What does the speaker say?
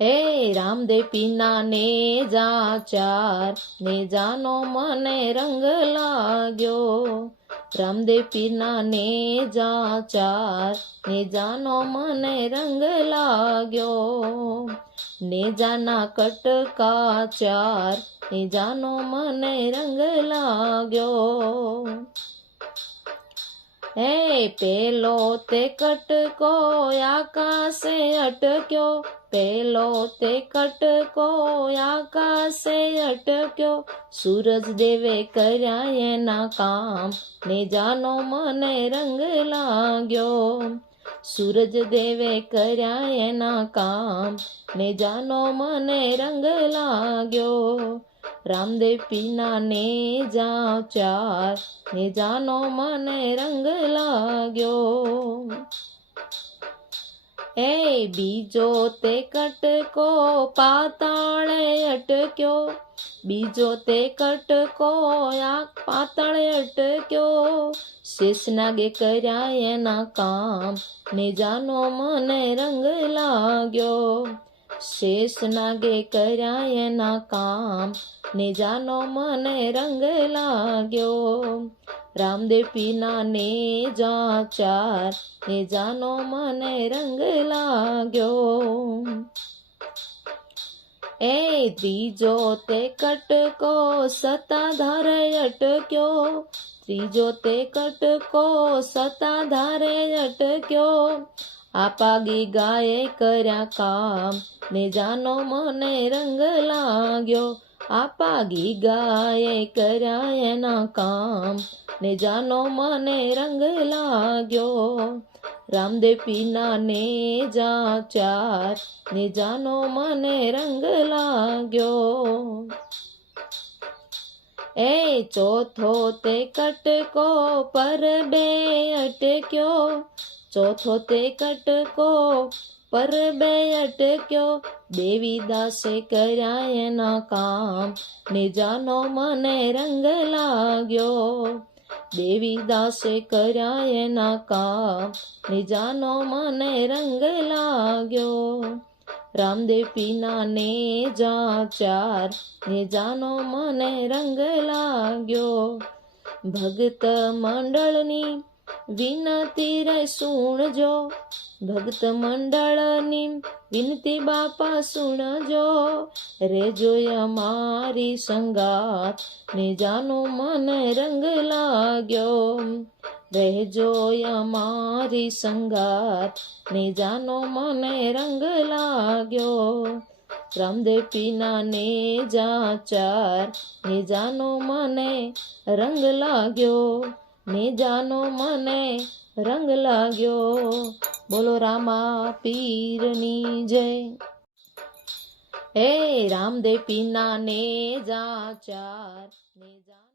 એ રામદેવ પીના ને જા ચાર. ને જાનો મને રંગ લાગ્યો. રામદેવ પીના ને જા ચાર. ને જાનો મને રંગ લાગ્યો. ને જાના કટકા ચાર. ને જાનો મને રંગ લાગ્યો. હે પેલો તે કટકો આકાશે અટક્યો. પેલો તે કટકો આકાશે અટક્યો. સૂરજ દેવે કર્યા એના કામ, ને જાનો મને રંગ લાગ્યો. સૂરજ દેવે કર્યા એના કામ, ને જાનો મને રંગ લાગ્યો. રામદેવ પીના ને જા ચાર, ને જાનો મને રંગ લાગ્યો. એ બીજો તે કટકો પાતાળે અટક્યો, બીજો તે કટકો આ પાતાળે અટક્યો. શેષનાગે કર્યા એના કામ, ને જાનો મને રંગ લાગ્યો. શેષનાગે કર્યા એના કામ, ને જાનો મને રંગ લાગ્યો. રામદેવ પીના ને જા ચાર, ને જાનો મને રંગ લાગ્યો. એ ત્રીજો તે કટકો સતાધારે અટક્યો. ત્રીજો તે કટકો સત્તાધારે અટક્યો. આપાગી ગાયે કર્યા કામ. ને જાનો મને રંગ લાગ્યો. આપાગી ગાયે કર્યા એના કામ. ને જાનો મને રંગ લાગ્યો. રામદેવ પીના ને જા ચાર. ને જાનો મને રંગ લાગ્યો. એ ચોથો તે કટકો પર બે અટક્યો. ચોથો તે કટકો પર બે અટક્યો. દેવી દાસે કર્યા એના કામ. નિજાનો મને રંગ લાગ્યો. દેવી દાસે કર્યા એના કામ. નિજાનો મને રંગ લાગ્યો. રામદેવ પીના ને જા ચાર. નિજાનો મને રંગ લાગ્યો. ભગત મંડળની વિનતી રે સુણજો. ભક્ત મંડળની વિનતી બાપા સુણજો. રેજો અમારી સંગાત ને જાનો મન રંગ લાગ્યો. રહેજો અમારી સંગાત ને જાનો મને રંગ લાગ્યો. રામદેવ પીના ને જા ચાર ને જાનો મને રંગ લાગ્યો. ને જાનો મને રંગ લાગ્યો. બોલો રામા પીરની જય. એ રામદેવ પીના ને જા ચાર ને જા